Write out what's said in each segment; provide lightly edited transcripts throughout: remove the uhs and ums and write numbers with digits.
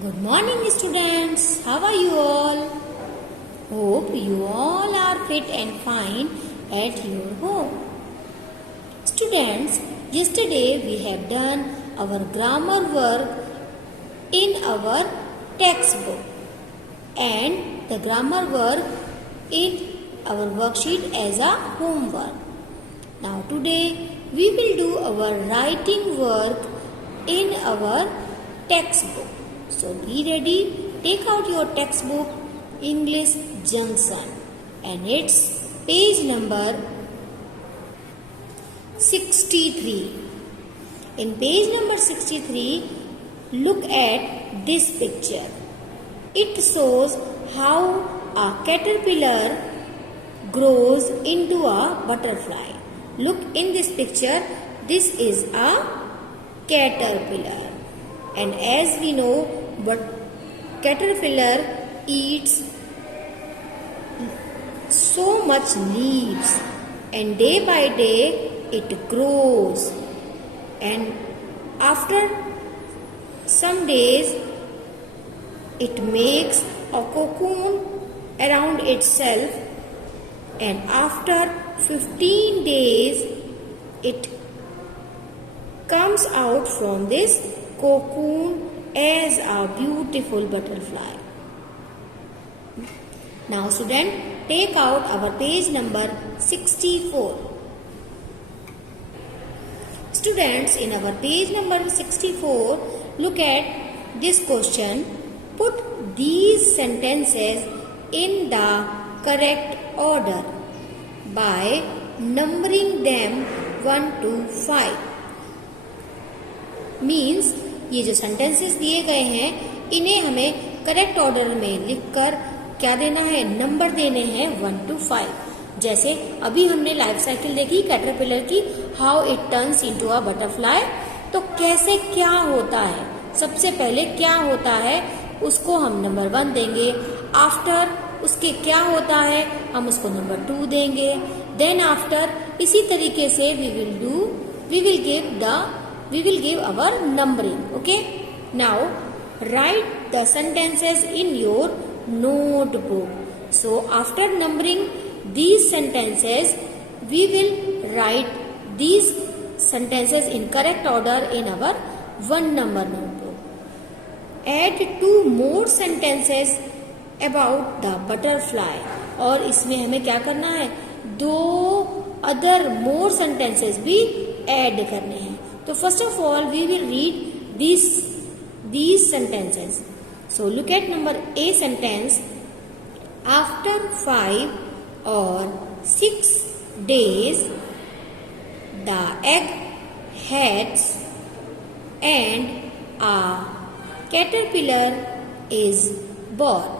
Good morning, students. How are you all? Hope you all are fit and fine at your home. Students, yesterday we have done our grammar work in our textbook and the grammar work in our worksheet as a homework. Now today we will do our writing work in our textbook. So be ready, take out your textbook English Junction and it's page number 63. In page number 63, look at this picture. It shows how a caterpillar grows into a butterfly. Look in this picture, this is a caterpillar. And as we know, but caterpillar eats so much leaves and day by day it grows, and after some days it makes a cocoon around itself, and after 15 days it comes out from this cocoon as a beautiful butterfly. Now student, take out our page number 64. Students, in our page number 64, look at this question. Put these sentences in the correct order by numbering them 1 to 5. Means ये जो sentences दिए गए हैं इन्हें हमें correct order में लिखकर क्या देना है, नंबर देने हैं 1 to 5. जैसे अभी हमने लाइफ साइकिल देखी कैटरपिलर की, how it turns into a butterfly. तो कैसे क्या होता है, सबसे पहले क्या होता है उसको हम नंबर 1 देंगे. आफ्टर उसके क्या होता है हम उसको नंबर 2 देंगे. देन आफ्टर इसी तरीके से we will give our numbering. Okay, now write the sentences in your notebook. So after numbering these sentences, we will write these sentences in correct order in our 1 number notebook. Add 2 more sentences about the butterfly. और इसमें हमें क्या करना है, 2 other more sentences भी add करने हैं. So first of all, we will read these sentences. So look at number A sentence. After 5 or 6 days, the egg hatches and a caterpillar is born.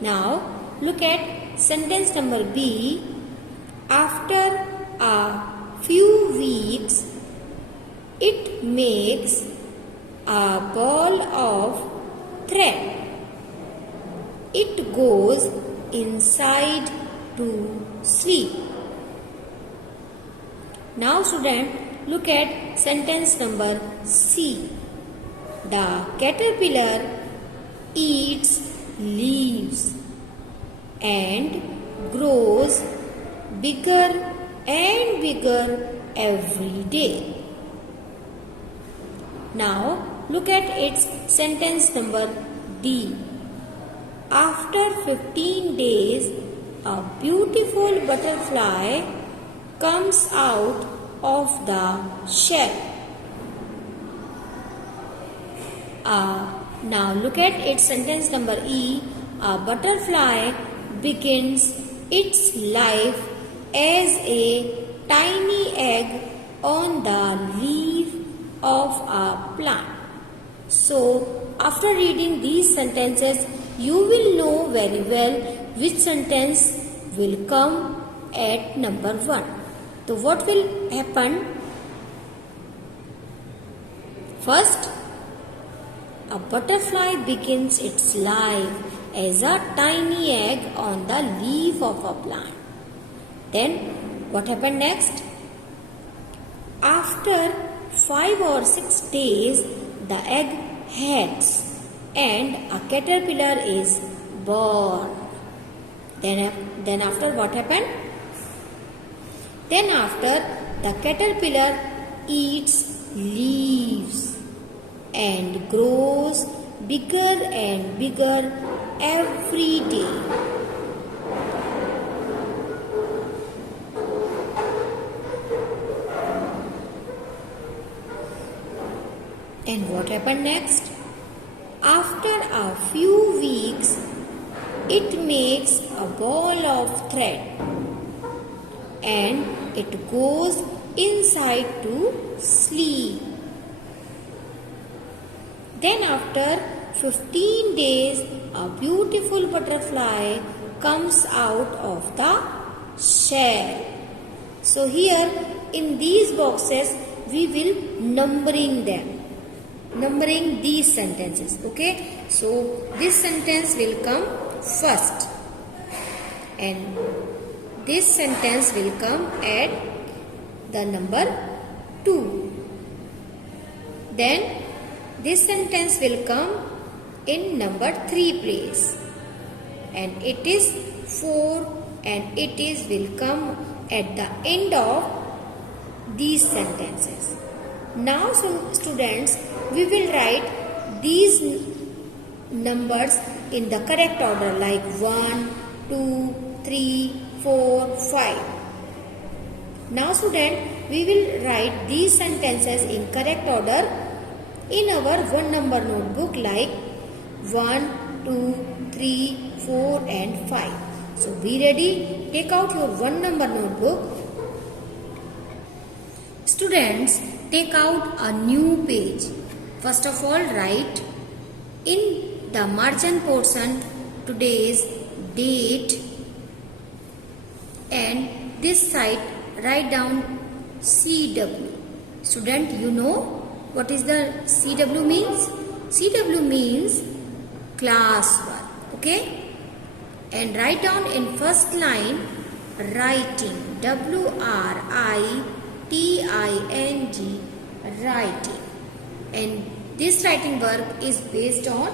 Now look at sentence number B. After a few weeks, it makes a ball of thread. It goes inside to sleep. Now student, look at sentence number C. The caterpillar eats leaves and grows bigger and bigger every day. Now look at its sentence number D. After 15 days, a beautiful butterfly comes out of the shell. Now look at its sentence number E. A butterfly begins its life as a tiny egg on the leaf of a plant. So after reading these sentences, you will know very well which sentence will come at number 1. So what will happen? First, a butterfly begins its life as a tiny egg on the leaf of a plant. Then what happened next? After 5 or 6 days, the egg hatch and a caterpillar is born. Then after what happened? Then after the caterpillar eats leaves and grows bigger and bigger every day. And what happened next? After a few weeks, it makes a ball of thread and it goes inside to sleep. Then after 15 days, a beautiful butterfly comes out of the shell. So here in these boxes, we will numbering them. Numbering these sentences. Okay. So this sentence will come first. And this sentence will come at the number 2. Then this sentence will come in number 3 place. And it is 4 and it is will come at the end of these sentences. Now students, we will write these numbers in the correct order like 1, 2, 3, 4, 5. Now student, we will write these sentences in correct order in our 1 number notebook like 1, 2, 3, 4 and 5. So be ready, take out your 1 number notebook. Students, take out a new page. First of all, write in the margin portion today's date, and this side write down CW. Student, you know what is the CW means? CW means classwork. Okay? And write down in first line writing, WRITING, writing. And this writing work is based on,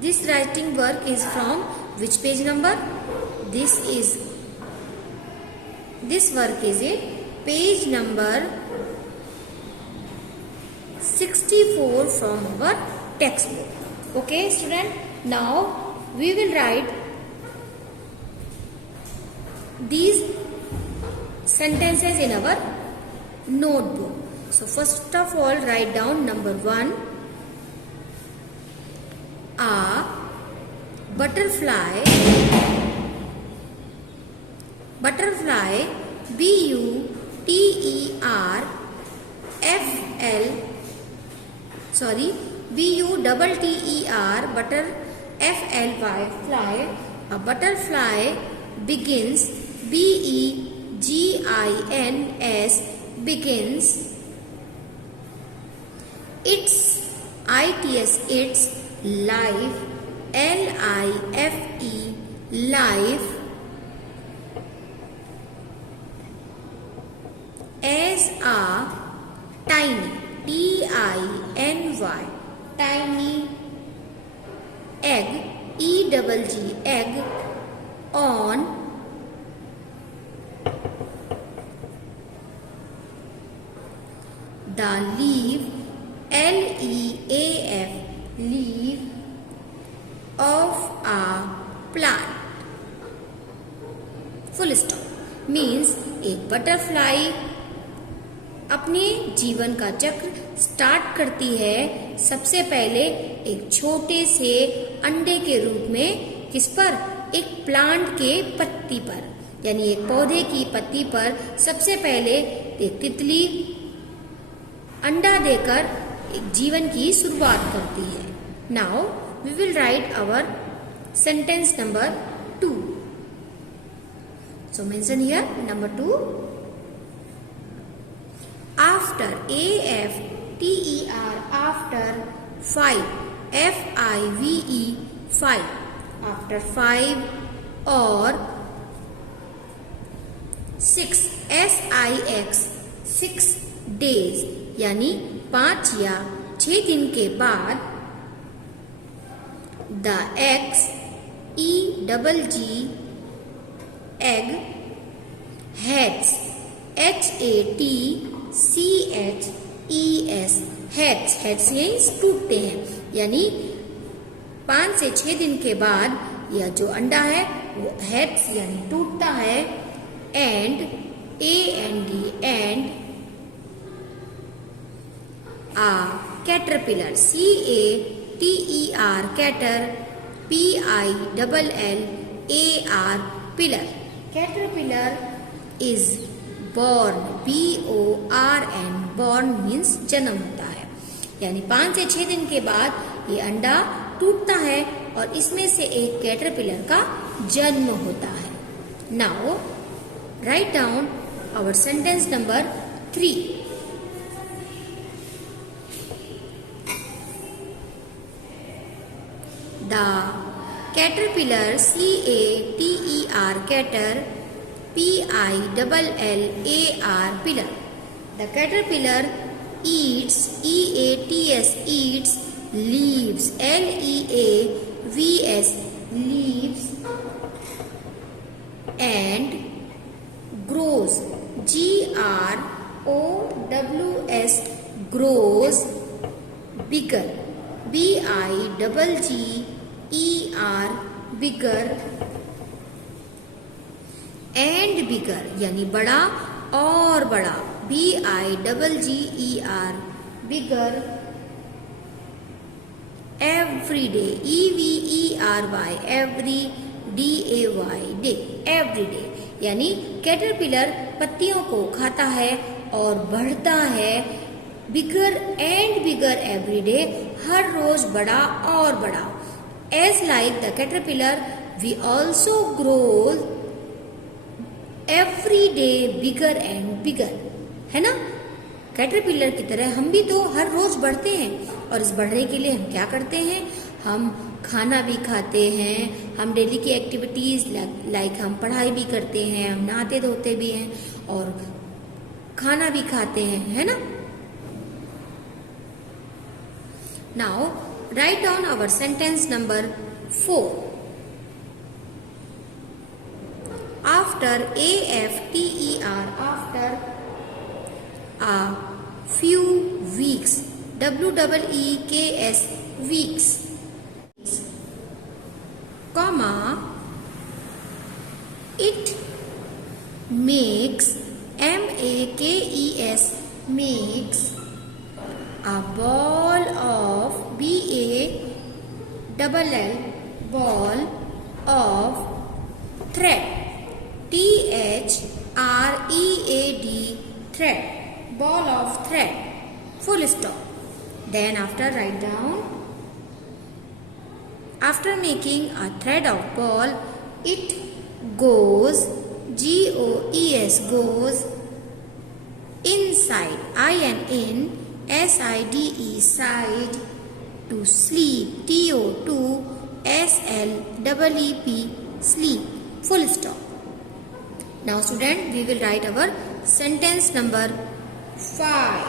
this writing work is from which page number? This work is in page number 64 from our textbook. Okay student, now we will write these sentences in our notebook. So first of all, write down number 1. A butterfly, fly. A butterfly begins, begins, begins. Its life, life, life. As a tiny, tiny, tiny egg, egg, on the leaf, leaf, leaf of a plant. Full stop. Means एक butterfly अपने जीवन का चक्र start करती है सबसे पहले एक छोटे से अंडे के रूप में, किस पर? एक प्लांट के पत्ती पर, यानी एक पौधे की पत्ती पर सबसे पहले एक तितली अंडा देकर एक जीवन की शुरुआत करती है. Now we will write our sentence number 2. So mention here number 2. After, AFTER, after 5, FIVE, 5. After 5 or 6, SIX, 6 days, यानी 5 या 6 दिन के बाद the eggs EGG egg hatch HATCHES hatch means टूटते हैं, यानी 5 से 6 दिन के बाद यह जो अंडा है वो हैट्स यानी टूटता है, and and a caterpillar CATER cater PILLAR pillar caterpillar is born BORN born means जन्म होता है, यानी 5 से 6 दिन के बाद ये अंडा टूटता है और इसमें से एक कैटरपिलर का जन्म होता है. Now write down our sentence number 3. The caterpillar CATER cater PILLAR pillar. The caterpillar eats eats leaves LEAVES leaves and grows GROWS grows bigger BIGGER bigger and bigger यानी बड़ा और बड़ा BIGGER bigger every day EVERY every DAY day every day, यानी caterpillar पत्तियों को खाता है और बढ़ता है bigger and bigger every day, हर रोज बड़ा और बड़ा. As like the caterpillar we also grow every day bigger and bigger, है ना. कैटरपिलर की तरह हम भी तो हर रोज बढ़ते हैं, और इस बढ़ने के लिए हम क्या करते हैं, हम खाना भी खाते हैं, हम डेली की एक्टिविटीज लाइक हम पढ़ाई भी करते हैं, हम नहाते धोते भी हैं और खाना भी खाते हैं, है ना. Now write down our sentence number 4. After AFTER after a few weeks WEEKS weeks comma it makes MAKES makes a ball of BALL ball of thread THREAD thread ball of thread full stop. Then after write down, after making a thread of ball it goes GOES goes inside in SIDE side to sleep TOTOSLEEP sleep full stop. Now student, we will write our sentence number 5.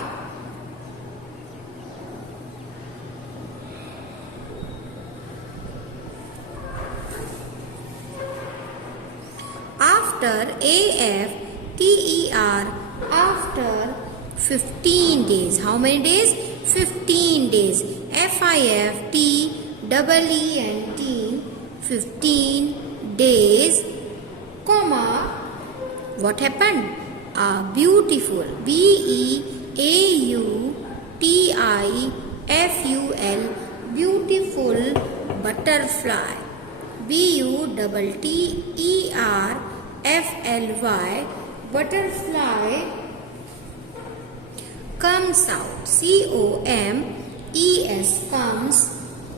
After AFTER after 15 days. How many days? 15 days. FIFTEENT 15 days, comma what happened? A beautiful BEAUTIFUL beautiful butterfly BUTTERFLY butterfly comes out COMES comes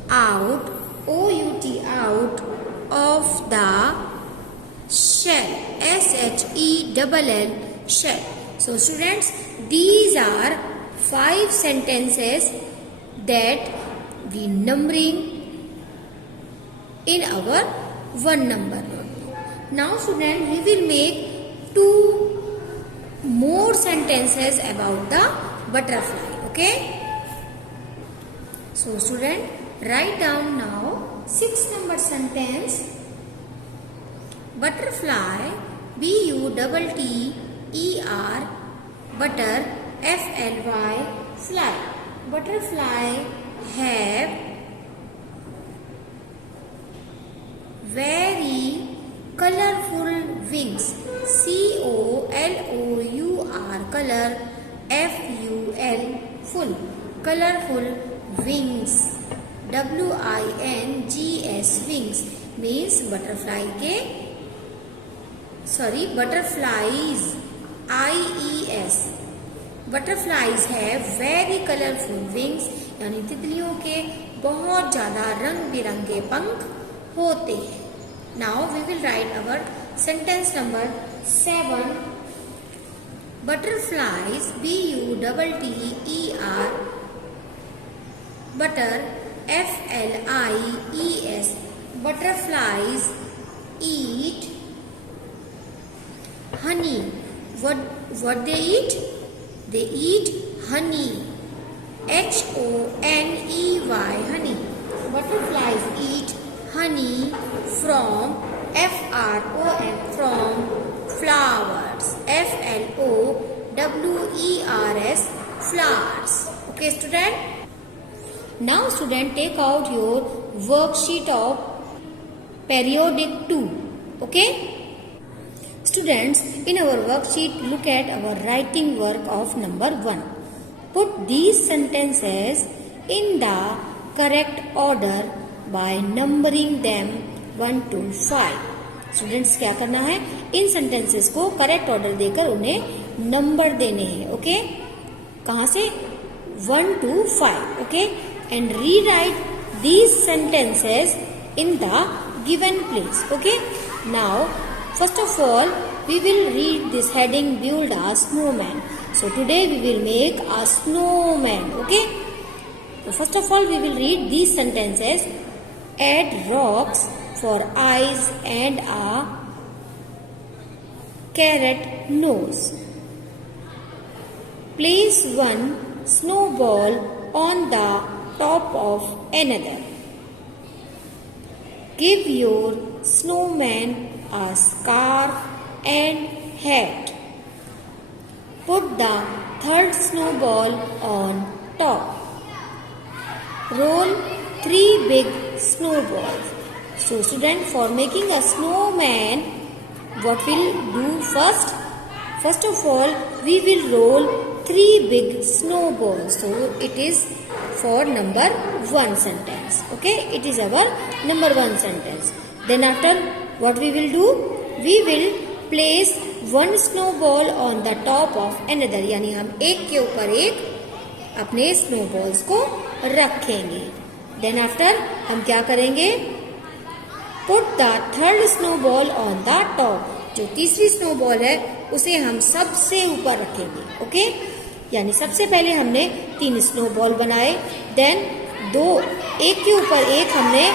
out OUT out of the shell SHELL shell. So students, these are 5 sentences that we numbering in our 1 number notebook. Now student, we will make 2 more sentences about the butterfly. Okay. So student, write down now 6 number sentence. Butterfly, BUTTER, butter, FLY, fly. Butterfly have very colorful wings. COLOUR, color, FUL, full, colorful wings. WINGS, wings means butterflies IES. Butterflies have very colorful wings, यानी तितलियों के बहुत ज्यादा रंग बिरंगे पंख होते हैं. Now we will write our sentence number 7. Butterflies, BUTTER, butter, FLIES. Butterflies eat honey. What they eat? They eat honey. HONEY, honey. Butterflies eat honey from FROM, from flowers. FLOWERS, flowers. Okay, student? Now student, take out your worksheet of periodic 2. Okay? Students, in our worksheet, look at our writing work of number 1. Put these sentences in the correct order by numbering them 1 to 5. Students, क्या करना है? इन sentences को correct order देकर उन्हें number देने हैं. Okay? कहाँ से? 1 to 5. Okay? And rewrite these sentences in the given place. Okay? Now, first of all, we will read this heading, build a snowman. So today we will make a snowman. Okay? So first of all, we will read these sentences. Add rocks for eyes and a carrot nose. Place one snowball on the top of another. Give your snowman a scarf and hat. Put the third snowball on top. Roll 3 big snowballs. So student, for making a snowman, what we'll do first? First of all, we will roll 3 big snowballs. So it is for number 1 sentence. Okay, it is our number 1 sentence. Then after, what we will do? We will place one snowball on the top of another. यानी हम एक के ऊपर एक अपने snowballs को रखेंगे. Then after, हम क्या करेंगे? Put the third snowball on the top. जो तीसरी snowball है, उसे हम सबसे ऊपर रखेंगे. Okay? यानी सबसे पहले हमने 3 snowball बनाए. Then एक के ऊपर एक हमने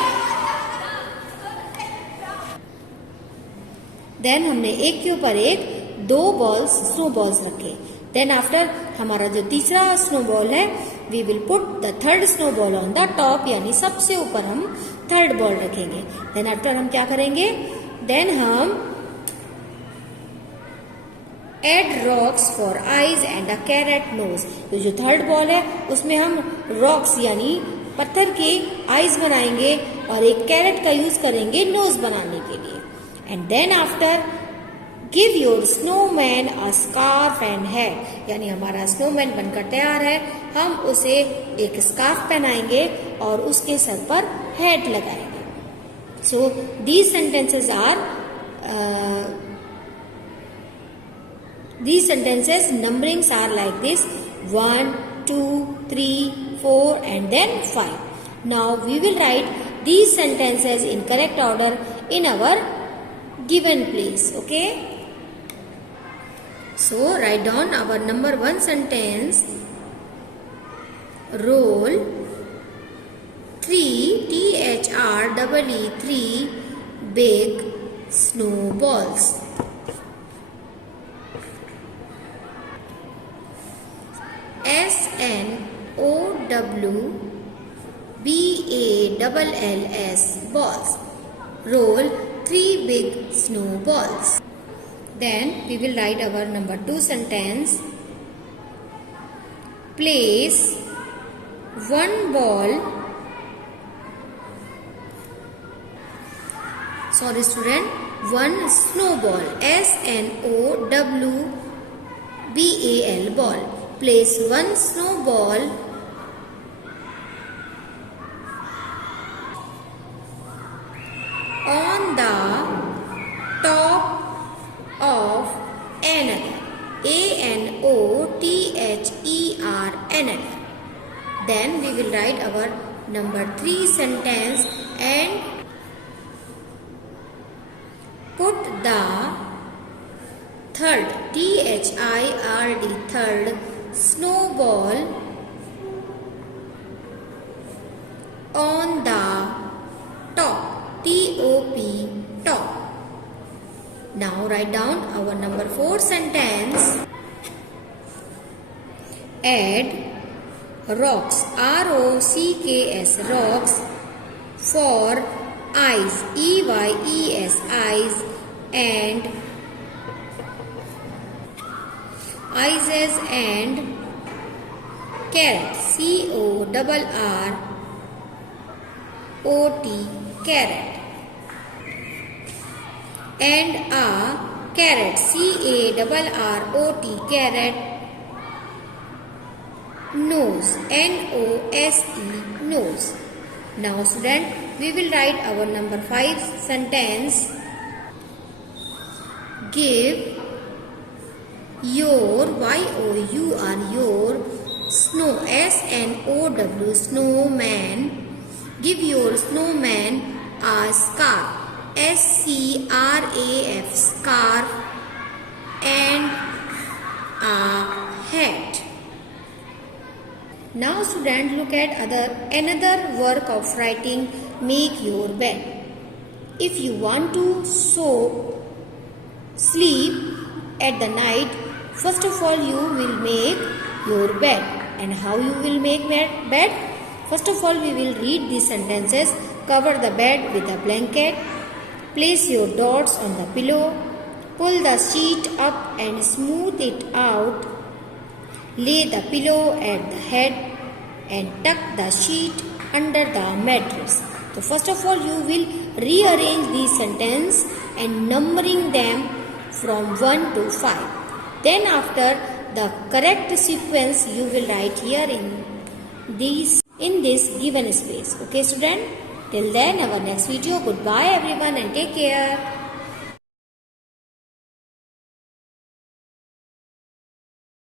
एक के ऊपर एक 2 snowballs रखे. Then after, हमारा जो तीसरा snowball है, we will put the third snowball on the top, यानी सबसे ऊपर हम third ball रखेंगे. Then after हम क्या करेंगे? Then हम add rocks for eyes and a carrot nose. तो जो third ball है, उसमें हम rocks यानी पत्थर के eyes बनाएंगे और एक carrot का यूज करेंगे nose बनाने के लिए. And then after, give your snowman a scarf and hat. यानी हमारा snowman बनकर तैयार है. हम उसे एक scarf पहनाएंगे और उसके सर पर hat लगाएंगे. So these sentences numberings are like this: 1, 2, 3, 4, and then 5. Now we will write these sentences in correct order in our given place. Okay? So write down our number 1 sentence. Roll 3 big snowballs. SNOWBALLS. balls, balls. Roll 3 big snowballs. Then we will write our number 2 sentence. Place one ball. Sorry student, one snowball. snowball, ball. Place one snowball on the top of another. another. Then we will write our number 3 sentence and put the third third snowball on the top top. Now write down our number 4 sentence. Add rocks, rocks, rocks for eyes, eyes and carrot, carrot and a carrot, carrot nose, nose. Now student, we will write our number 5 sentence. Give your your snow, snowman. Give your snowman a scarf, scarf and a hat. Now student, look at another work of writing. Make your bed. If you want to sleep at the night, first of all you will make your bed. And how you will make bed? First of all we will read these sentences. Cover the bed with a blanket. Place your dots on the pillow. Pull the sheet up and smooth it out. Lay the pillow at the head and tuck the sheet under the mattress. So first of all you will rearrange these sentences and numbering them from 1 to 5. Then after the correct sequence you will write here in this given space. Okay student? Till then, our next video. Goodbye everyone and take care.